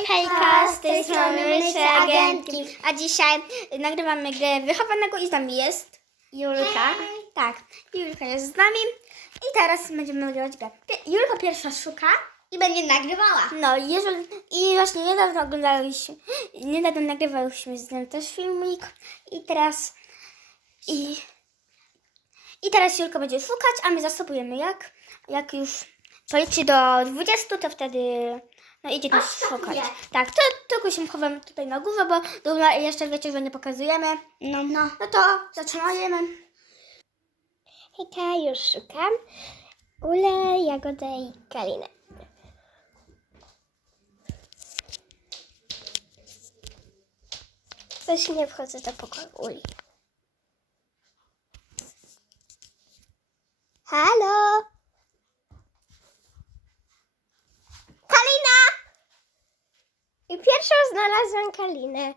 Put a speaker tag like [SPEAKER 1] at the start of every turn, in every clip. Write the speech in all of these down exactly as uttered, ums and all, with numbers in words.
[SPEAKER 1] Hejka, z tej strony Myszy Agentki. A dzisiaj nagrywamy grę wychowanego i z nami jest Julka.
[SPEAKER 2] Hej.
[SPEAKER 1] Tak, Julka jest z nami i teraz będziemy nagrywać grę. Julka pierwsza szuka
[SPEAKER 2] I będzie nagrywała.
[SPEAKER 1] No, jeżeli, i właśnie niedawno oglądaliśmy, niedawno nagrywałyśmy z nią też filmik i teraz i, i teraz Julka będzie szukać, a my zastopujemy jak, jak już policzy do dwudziestu, to wtedy no idzie nas
[SPEAKER 2] Odstopuje.
[SPEAKER 1] szukać. Tak, to tylko się chowamy tutaj na górze, bo dobra, jeszcze wiecie, że nie pokazujemy.
[SPEAKER 2] No, no.
[SPEAKER 1] No to zaczynajmy.
[SPEAKER 2] Hejka, już szukam. Ulę, Jagodę i Kalinę. Coś nie wchodzę do pokoju Uli. Halo? Kalina! I pierwszą znalazłam Kalinę.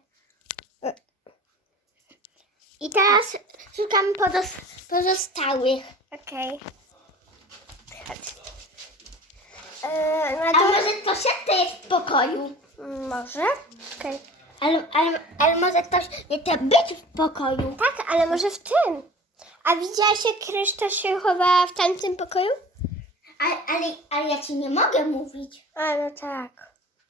[SPEAKER 2] I teraz szukam pozos- pozostałych. Okej. Chodź. Eee,
[SPEAKER 3] A może to siatka jest w pokoju?
[SPEAKER 2] Może? Okej.
[SPEAKER 3] Ale, ale, ale może ktoś nie chce być w pokoju?
[SPEAKER 2] Tak, ale może w tym. A widziałaś, jak reszta się chowała w tamtym pokoju?
[SPEAKER 3] Ale, ale, ale ja ci nie mogę mówić.
[SPEAKER 2] A, no tak.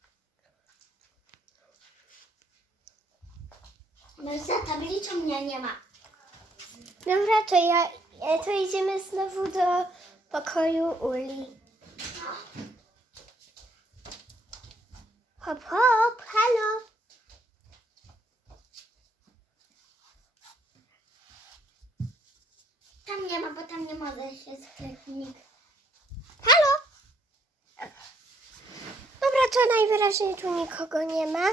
[SPEAKER 3] Bo za tablicą mnie nie ma.
[SPEAKER 2] Dobra, to ja, e, to idziemy znowu do pokoju Uli. Hop, hop, halo.
[SPEAKER 3] Tam nie ma, bo tam nie może się sklepnik.
[SPEAKER 2] Halo? Dobra, to najwyraźniej tu nikogo nie ma.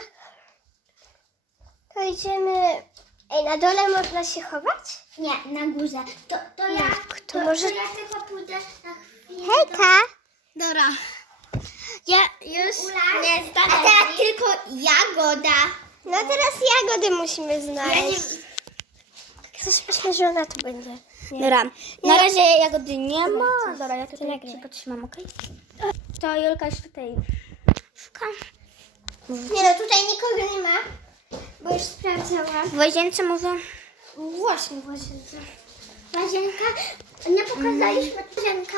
[SPEAKER 2] To idziemy... Ej, na dole można się chować?
[SPEAKER 3] Nie, na górze. To, to ja,
[SPEAKER 2] Jak? To
[SPEAKER 3] to,
[SPEAKER 2] może-
[SPEAKER 3] to ja tylko pójdę na chwilę.
[SPEAKER 2] Hejka!
[SPEAKER 1] Dobra. Ja już
[SPEAKER 3] Ula.
[SPEAKER 1] nie
[SPEAKER 3] A
[SPEAKER 1] zdaję.
[SPEAKER 3] teraz tylko Jagoda.
[SPEAKER 2] No teraz jagody musimy
[SPEAKER 3] Ja nie,
[SPEAKER 2] znaleźć. Coś myślę, że ona tu będzie.
[SPEAKER 1] Dobra, na razie jagody nie ma.
[SPEAKER 2] to-
[SPEAKER 1] Dobra, ja
[SPEAKER 2] to
[SPEAKER 1] tutaj
[SPEAKER 2] nagraj.
[SPEAKER 1] ci potrzymam, okej? To Julka już tutaj szuka.
[SPEAKER 2] Nie no, tutaj nikogo nie ma, bo już sprawdzałam.
[SPEAKER 1] W łazience może?
[SPEAKER 2] Właśnie, właśnie.
[SPEAKER 3] łazienka. Nie pokazaliśmy łazienka.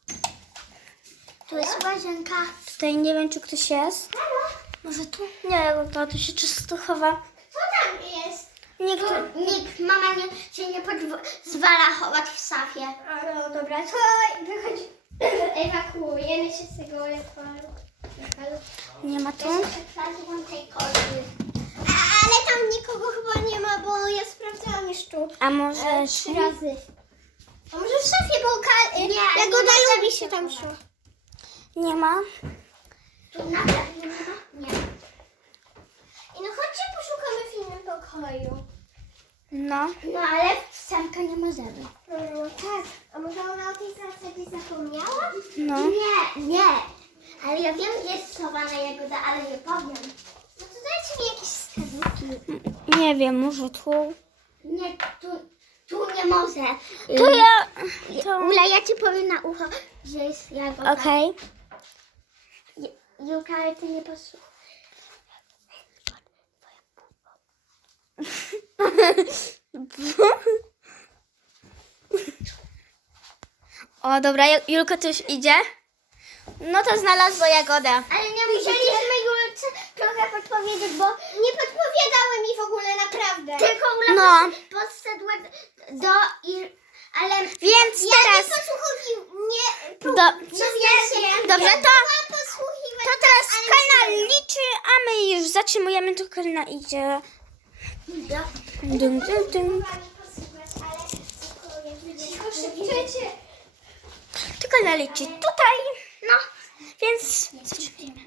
[SPEAKER 3] Tu jest łazienka.
[SPEAKER 1] Tutaj nie wiem, czy ktoś jest.
[SPEAKER 3] Halo?
[SPEAKER 1] Może tu? Nie, bo tu się czysto chowa.
[SPEAKER 3] Co tam jest?
[SPEAKER 1] Nikt.
[SPEAKER 3] Tu nikt, mama nie, się nie pozwala chować w szafie.
[SPEAKER 2] A no dobra, to wychodzi. Ewakuujemy się z tego lokalu.
[SPEAKER 1] Nie ma tu.
[SPEAKER 3] Przepraszam tej kozy.
[SPEAKER 2] Ale tam nikogo chyba nie ma, bo ja sprawdzałam już tu.
[SPEAKER 1] A może
[SPEAKER 2] E, trzy razy. A może w szafie, bo Kal...
[SPEAKER 3] Nie,
[SPEAKER 2] Jagoda
[SPEAKER 3] nie ma
[SPEAKER 2] lubi
[SPEAKER 3] szafy
[SPEAKER 2] się tam
[SPEAKER 3] chyba.
[SPEAKER 2] szło.
[SPEAKER 1] nie ma?
[SPEAKER 3] Tu na pewno nie ma? Nie.
[SPEAKER 2] I no chodźcie, poszukamy w innym pokoju.
[SPEAKER 1] No.
[SPEAKER 3] No ale w samka nie możemy.
[SPEAKER 2] No tak, a może ona o tej zasadzie zapomniała?
[SPEAKER 1] No.
[SPEAKER 3] Nie, nie. Ale ja wiem, gdzie jest schowana Jagoda, ale nie powiem.
[SPEAKER 2] No to dajcie mi jakieś wskazówki.
[SPEAKER 1] Nie wiem, może tu.
[SPEAKER 3] Nie, tu, tu nie może.
[SPEAKER 1] To ja. To...
[SPEAKER 3] Ula, ja ci powiem na ucho, że jest Jagoda.
[SPEAKER 1] Okej.
[SPEAKER 3] Ju- Julka, ale ty nie posłuchaj.
[SPEAKER 1] O, dobra, Ju- Julka tu już idzie. No to znalazła Jagodę.
[SPEAKER 3] Ale nie musieliśmy Julce trochę podpowiedzieć, bo
[SPEAKER 2] Nie podpowiadały mi w ogóle, naprawdę.
[SPEAKER 3] tylko Ula
[SPEAKER 1] No.
[SPEAKER 3] podszedła do i... Ale...
[SPEAKER 1] Więc teraz.
[SPEAKER 2] Posłuchaj, nie...
[SPEAKER 1] Do...
[SPEAKER 2] No wiem,
[SPEAKER 1] Dobrze,
[SPEAKER 2] ja
[SPEAKER 1] to,
[SPEAKER 2] byłam posłuchiwać.
[SPEAKER 1] to teraz
[SPEAKER 2] ale
[SPEAKER 1] Kalina
[SPEAKER 2] nie
[SPEAKER 1] liczy, a my już zatrzymujemy, to Kalina idzie.
[SPEAKER 3] Do...
[SPEAKER 1] Dum, dum, dum.
[SPEAKER 2] posłuchać, ale tylko jak będzie cicho szepczecie.
[SPEAKER 1] To Kalina liczy tutaj. No, więc zatrzymujemy.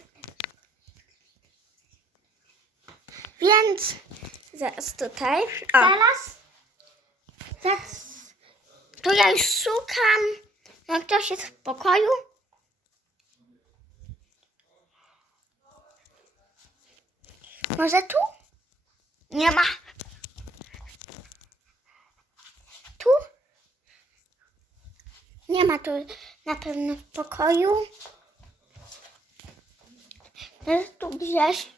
[SPEAKER 1] Więc zaraz tutaj. O,
[SPEAKER 3] Teraz? Teraz... To ja już szukam. No ktoś jest w pokoju? Może tu? Nie ma. Tu? Nie ma tu na pewno w pokoju. Jest tu gdzieś.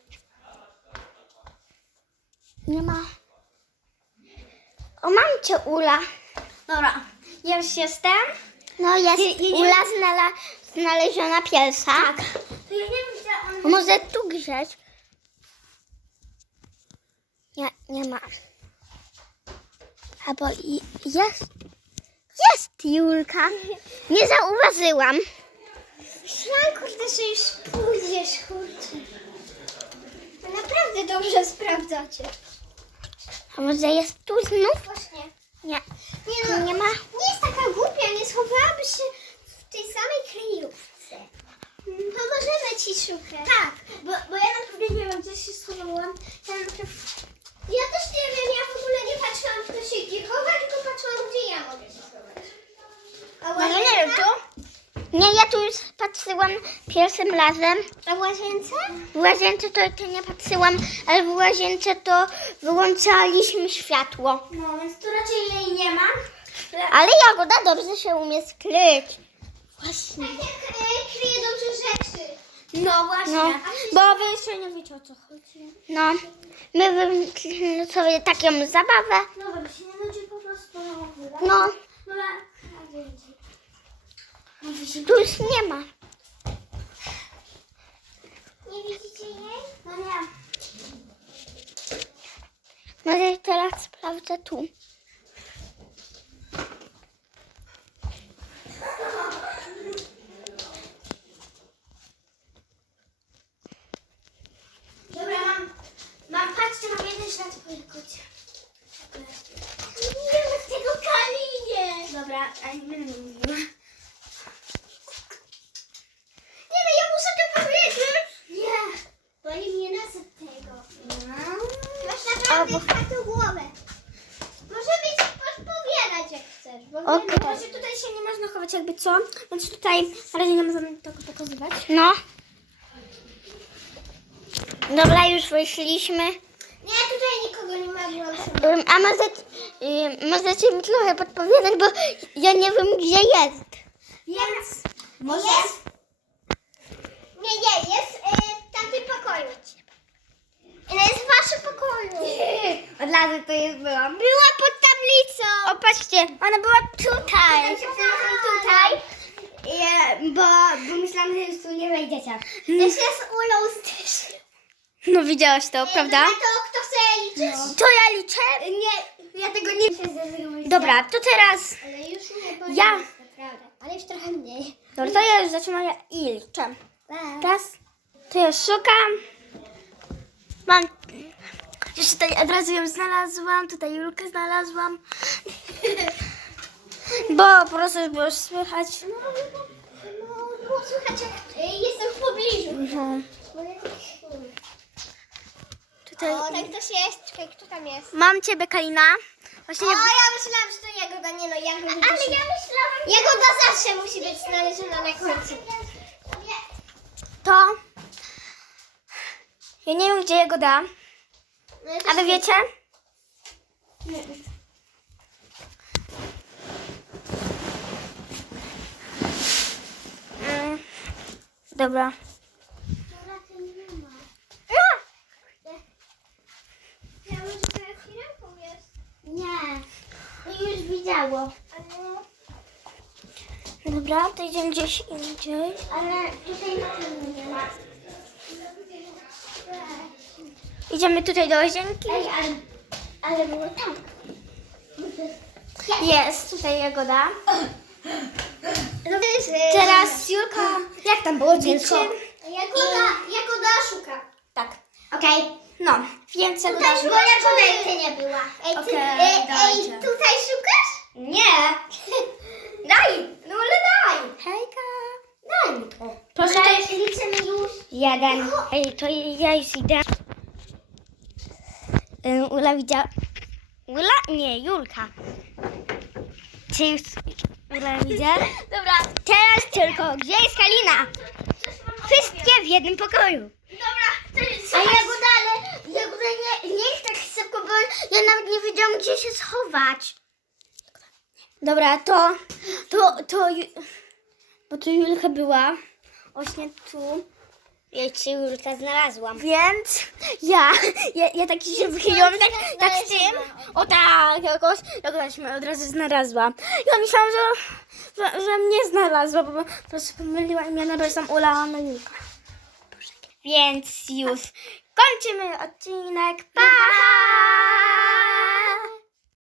[SPEAKER 3] Nie ma. O, mam cię, Ula.
[SPEAKER 1] Dobra, ja już jestem.
[SPEAKER 3] No jest
[SPEAKER 1] Je- je-
[SPEAKER 3] Ula znala, znaleziona pierwsza.
[SPEAKER 1] Tak. To ja nie wiem, gdzie on...
[SPEAKER 3] Może tu gdzieś. Nie, nie ma. Albo i jest. Jest Julka. Nie zauważyłam.
[SPEAKER 2] Myślałam, kurde, że już pójdziesz, kurczę. Wy naprawdę dobrze sprawdzacie.
[SPEAKER 3] A może jest tu znów?
[SPEAKER 2] Właśnie.
[SPEAKER 3] Nie.
[SPEAKER 2] Nie no,
[SPEAKER 3] Nie ma.
[SPEAKER 2] nie jest taka głupia, nie schowałaby się w tej samej kryjówce. Mm, Pomożemy ci szukać.
[SPEAKER 1] Tak, bo, bo ja naprawdę nie wiem, gdzie się schowałam. Ja naprawdę...
[SPEAKER 2] Ja też nie wiem, ja w ogóle nie patrzyłam, kto się gdzie chowa, tylko patrzyłam, gdzie ja mogę się schować. A
[SPEAKER 1] No ja nie wiem, tu?
[SPEAKER 3] Nie, ja tu już patrzyłam pierwszym razem.
[SPEAKER 2] A w łazience?
[SPEAKER 3] W łazience to, to nie patrzyłam, ale w łazience to wyłączaliśmy światło.
[SPEAKER 1] No, więc tu raczej jej nie ma.
[SPEAKER 3] Ale Jagoda dobrze się umie skryć. Właśnie.
[SPEAKER 2] Tak jak e, kryje dobrze rzeczy.
[SPEAKER 1] No właśnie.
[SPEAKER 3] No.
[SPEAKER 1] Bo wy jeszcze nie wiecie, o co chodzi.
[SPEAKER 3] No, my wymyśliliśmy sobie taką zabawę.
[SPEAKER 1] No, bo mi się nie nudzi po prostu.
[SPEAKER 3] No,
[SPEAKER 1] No, ale...
[SPEAKER 3] tu już nie ma.
[SPEAKER 2] Nie widzicie jej?
[SPEAKER 1] No nie.
[SPEAKER 3] Może teraz sprawdzę tu.
[SPEAKER 1] Dobra, mam... Mam, patrzcie, mam jeden ślad po kocie.
[SPEAKER 2] Nie ma tego kamienie.
[SPEAKER 1] Dobra, a nie będę mówiła.
[SPEAKER 2] Nie no, ja muszę to powiedzieć.
[SPEAKER 1] Nie.
[SPEAKER 2] Boli mnie nas od tego.
[SPEAKER 1] No.
[SPEAKER 2] Masz naprawdę czwartą głowę. Możemy ci podpowiadać jak chcesz. Bo
[SPEAKER 3] Okej.
[SPEAKER 2] okay.
[SPEAKER 1] Może tutaj się nie można chować jakby co, więc tutaj na razie nie możemy tego pokazywać.
[SPEAKER 3] No. Dobra, już wyszliśmy.
[SPEAKER 2] Nie, tutaj nikogo nie ma, byłam sama.
[SPEAKER 3] Ym, A może, ym, możecie mi trochę podpowiadać, bo ja nie wiem, gdzie jest.
[SPEAKER 1] Więc może...
[SPEAKER 2] Jest. Nie, nie, jest e, w tamtym pokoju. To jest w waszym pokoju.
[SPEAKER 1] Od razu to jest byłam.
[SPEAKER 2] Była pod tablicą.
[SPEAKER 1] O, patrzcie, ona była tutaj.
[SPEAKER 2] Ja się znalazłam tutaj.
[SPEAKER 1] Ja, bo, bo myślałam, że już tu nie wejdziecie.
[SPEAKER 2] Też jest Ulą też.
[SPEAKER 1] No widziałaś to, prawda?
[SPEAKER 2] To kto chce liczyć?
[SPEAKER 1] To ja liczę? Nie, ja tego nie... Dobra, to teraz...
[SPEAKER 2] Ale już nie, bo
[SPEAKER 1] Ja.
[SPEAKER 2] jest, naprawdę. Ale już trochę mniej.
[SPEAKER 1] Dobra, to ja już zaczynam ja i liczę. Raz, to ja szukam. Mam... Już tutaj od razu ją znalazłam, tutaj Julkę znalazłam. Bo po prostu było słychać.
[SPEAKER 2] No, no, było słychać jak y, jestem w pobliżu.
[SPEAKER 1] Mhm.
[SPEAKER 2] Bo ja tak-
[SPEAKER 1] Tutaj...
[SPEAKER 2] O, tak to się jest. Czekaj, kto tam jest?
[SPEAKER 1] Mam ciebie, Kalina. Właśnie
[SPEAKER 2] O,
[SPEAKER 1] nie...
[SPEAKER 2] ja myślałam, że to Jagoda. Nie no, Jagoda. Ale ja myślałam... Jagoda zawsze musi być znaleziona na końcu.
[SPEAKER 1] To... Ja nie wiem, gdzie jego da.
[SPEAKER 2] No, ja
[SPEAKER 1] A wy wiecie? Mm, dobra.
[SPEAKER 2] Dobra, to nie ma. Ja może to jak chwilę jest.
[SPEAKER 3] Nie, to już widziało.
[SPEAKER 2] Ale...
[SPEAKER 1] Dobra, to idziemy gdzieś indziej.
[SPEAKER 3] Ale tutaj na pewno nie ma.
[SPEAKER 1] Idziemy tutaj do łazienki.
[SPEAKER 3] Ej, ale, ale było tam.
[SPEAKER 1] Jest tutaj Jagoda.
[SPEAKER 2] No,
[SPEAKER 1] Teraz Julka. Jak tam było ciężko?
[SPEAKER 2] Jagoda, Jagoda szuka.
[SPEAKER 1] Tak.
[SPEAKER 2] Okej.
[SPEAKER 1] No, więc
[SPEAKER 2] Tutaj
[SPEAKER 1] Jagoda...
[SPEAKER 2] szukasz, bo Jagoda nie była. Ej, ty,
[SPEAKER 1] Okej,
[SPEAKER 2] ej, ej,
[SPEAKER 1] dajcie.
[SPEAKER 2] tutaj szukasz?
[SPEAKER 1] Nie.
[SPEAKER 2] Daj, no ale daj.
[SPEAKER 1] Hejka.
[SPEAKER 2] Daj mi to.
[SPEAKER 1] Proszę,
[SPEAKER 2] Dobra,
[SPEAKER 1] to jest
[SPEAKER 2] liczymy już.
[SPEAKER 1] jeden. Ej, to ja już idę. Ym, Ula widziała... Ula? Nie, Julka. Czy już Ula widziała?
[SPEAKER 2] Dobra.
[SPEAKER 1] Teraz tylko, gdzie jest Kalina? Wszystkie w jednym pokoju.
[SPEAKER 2] Dobra, to jest...
[SPEAKER 3] A Jagoda, ale Jagoda nie, nie jest tak szybko, bo ja nawet nie wiedziałam, gdzie się schować.
[SPEAKER 1] Dobra, to... To... to Ju- bo tu Julka była. Właśnie tu.
[SPEAKER 2] Ja ci Julka znalazłam.
[SPEAKER 1] Więc ja, ja, ja taki się wychyliłam, tak, tak z tym, o tak, jakoś, jakoś mnie od razu znalazła. Ja myślałam, że, że, że mnie znalazła, bo po prostu pomyliła imiona, bo jestem Ula, a ona Julka. Więc już kończymy odcinek. Pa!